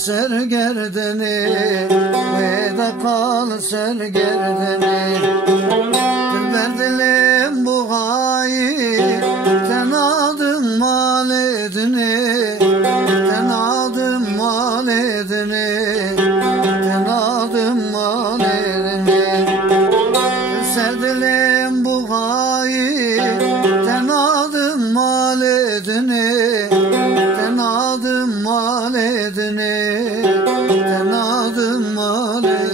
Sergerdeni ve de kal sergerdeni Dilberdilim bu hayi tenadım mal edini tenadım mal edini tenadım mal edini Serdilim bu hayi tenadım mal edini tenadım mal edini tenadım mal edini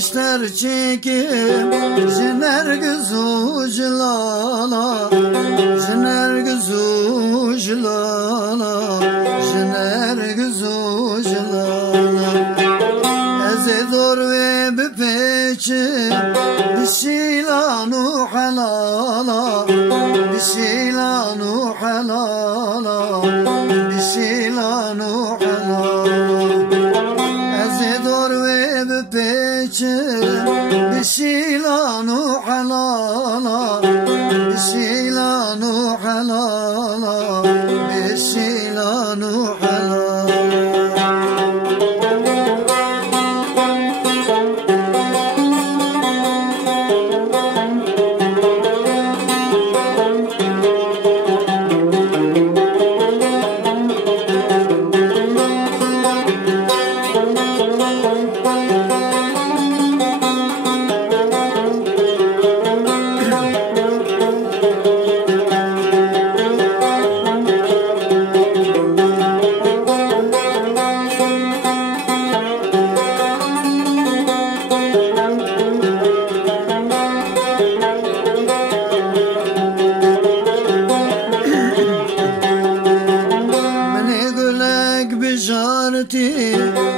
Keşler çekim Jiner güzuclala Jiner güzuclala Jiner güzuclala Ezedor ve bepeçim Bişilanu halala Bişilanu halala Bişilanu halala Ezedor ve بشيلانو حلالا بشيلانو حلالا بشيلانو حلالا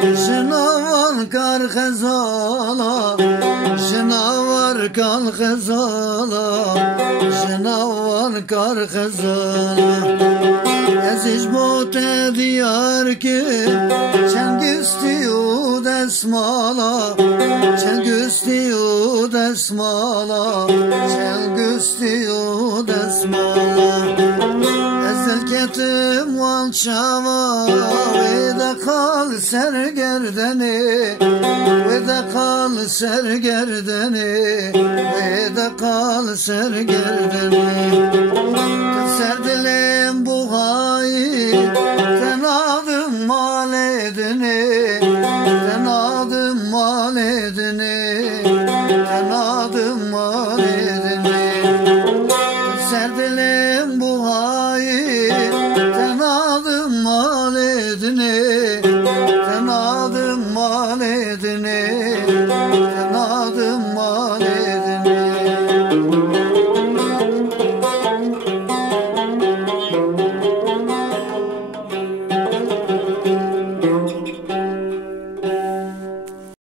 جناور کار خزالا جناور کار خزالا جناور کار خزالا ازش بوت دیار که چنگستی و دسمالا چنگستی و دسمالا چنگستی و دسمالا Ketim val çava ve de kal sergerdeni ve de kal sergerdeni ve de kal sergerdeni Serdilim bu hayi tenadım mal edini tenadım mal edini tenadım mal edini